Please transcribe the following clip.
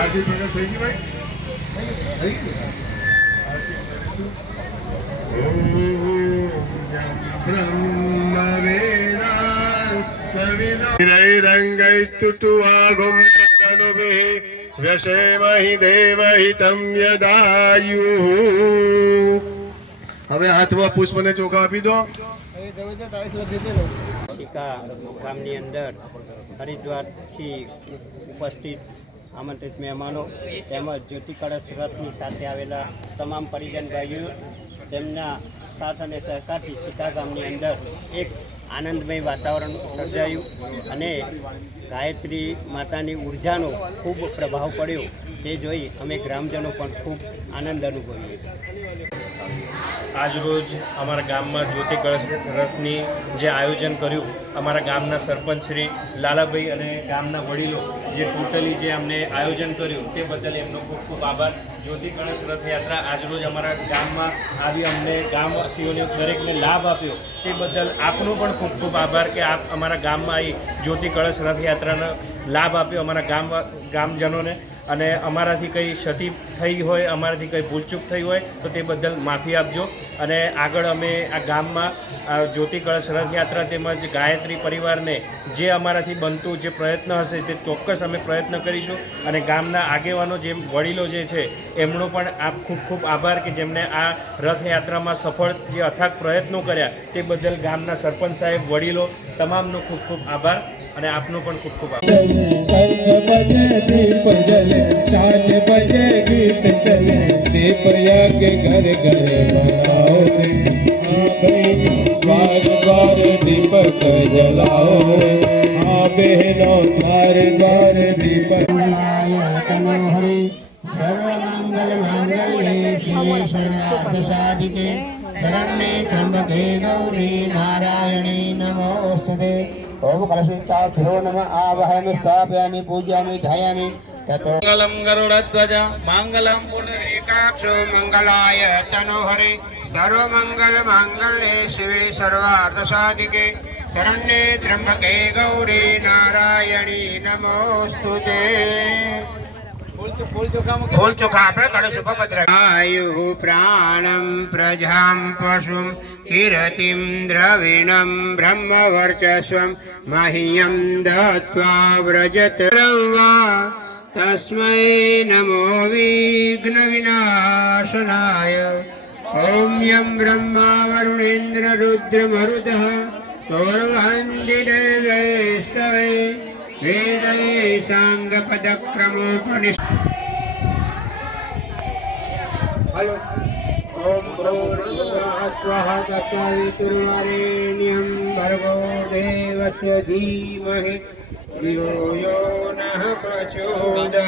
ભારતીય પેનલ થઈ ગઈ ભાઈ? થઈ ગયું હવે હાથમાં પુષ્પને ચોખા આપી દો. ની અંદર હરિદ્વારથી ઉપસ્થિત આમંત્રિત મહેમાનો તેમજ જ્યોતિ કળશ રથની સાથે આવેલા તમામ પરિજન ભાઈઓ, તેમના સાથ અને સહકારથી સીતાગામની અંદર એક આનંદમય વાતાવરણ સર્જાયું અને ગાયત્રી માતાની ઉર્જાનો ખૂબ પ્રભાવ પડ્યો તે જોઈ અમે ગ્રામજનો પણ ખૂબ આનંદ અનુભવીએ આજરોજ અમારા ગામમાં જ્યોતિ કળશ રથની જે આયોજન કર્યું, અમારા ગામના સરપંચ શ્રી લાલાભાઈ અને ગામના વડીલો જે ટોટલી જે અમને આયોજન કર્યું તે બદલ એમનો ખૂબ ખૂબ આભાર. જ્યોતિ કળશ રથયાત્રા આજરોજ અમારા ગામમાં આવી અમને ગામવાસીઓને દરેકને લાભ આપ્યો તે બદલ આપનો પણ ખૂબ ખૂબ આભાર કે આપ અમારા ગામમાં આવી જ્યોતિ કળશ રથયાત્રાનો લાભ આપ્યો અમારા ગામ ગામજનોને. અને અમારાથી કંઈ ક્ષતિ થઈ હોય, અમારાથી કંઈ ભૂલચૂક થઈ હોય, તો તે બદલ માફી આપજો. અને આગળ અમે આ ગામમાં, આ જ્યોતિ કળશ રથયાત્રા તેમજ ગાયત્રી પરિવારને જે અમારાથી બનતું જે પ્રયત્ન હશે તે ચોક્કસ અમે પ્રયત્ન કરીશું. અને ગામના આગેવાનો જે વડીલો જે છે, એમનો પણ આપ ખૂબ ખૂબ આભાર કે જેમણે આ રથયાત્રામાં સફળ જે અથાગ પ્રયત્નો કર્યા તે બદલ ગામના સરપંચ સાહેબ, વડીલો તમામનો ખૂબ ખૂબ આભાર અને આપનો પણ ખૂબ ખૂબ આભાર. बजे दीप जले साँझ बजे गीत चले दीप यज्ञ घर घर बनाओ रे हाँ भाई द्वार द्वार दीपक जलाओ रे हाँ बहनों द्वार द्वार दीपक सर्वमंगल मांगल्ये शिवे सर्वार्थसाधिके शरण्ये त्र्यंबके गौरी नारायणी नमोस्तुते ओम कलशिताक्षरो नमः आवाहयामि स्थापयामि पूजयामि ध्यायामि ततो મંગલમ ગરુડધ્વજ મંગલમ પુનરેકાક્ષો મંગલાય તનોહરે સર્વમંગલ મંગલે શિવે સર્વાર્થ સાધિકે શરણ્ય ત્રંબકે ગૌરી નારાયણી નમોસ્તુ તે ફૂલ ચોખા આપણે કળશ ઉપપત્ર આયુ પ્રાણમ પ્રજામ પશુમ કીરતિમ દ્રવિણમ બ્રહ્મ વર્ચસ્વમ મહ્યમ દત્વા વ્રજત રંવા તસ્મૈ નમો વિઘ્ન વિનાશનાય ઓમ યમ બ્રહ્મા વરુણેન્દ્ર રુદ્ર મરુત સૌરવહંતિ દૈવૈસ્તવૈ વેદૈ સાંગ પદક્રમોપનિષ હલો ॐ भूर्भुवः स्वः तत्सवितुर्वरेण्यं भर्गो देवस्य धीमहि धियो यो नः प्रचोदयात्